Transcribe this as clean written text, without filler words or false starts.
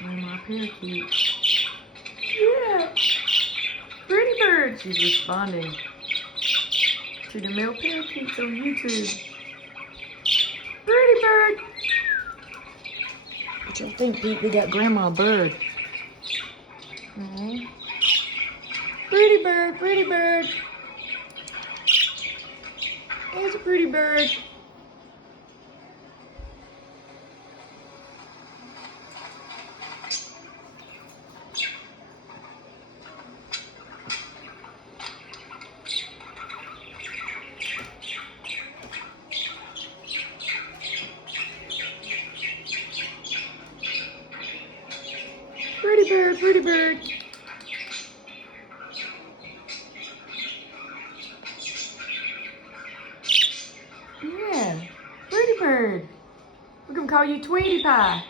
My parakeet. Yeah. Pretty bird. She's responding to the male parakeets on YouTube. Pretty bird. What y'all think, Pete? We got Grandma Bird. Pretty bird, pretty bird. There's a pretty bird. Pretty bird, pretty bird. Yeah, pretty bird. We're gonna call you Tweety Pie.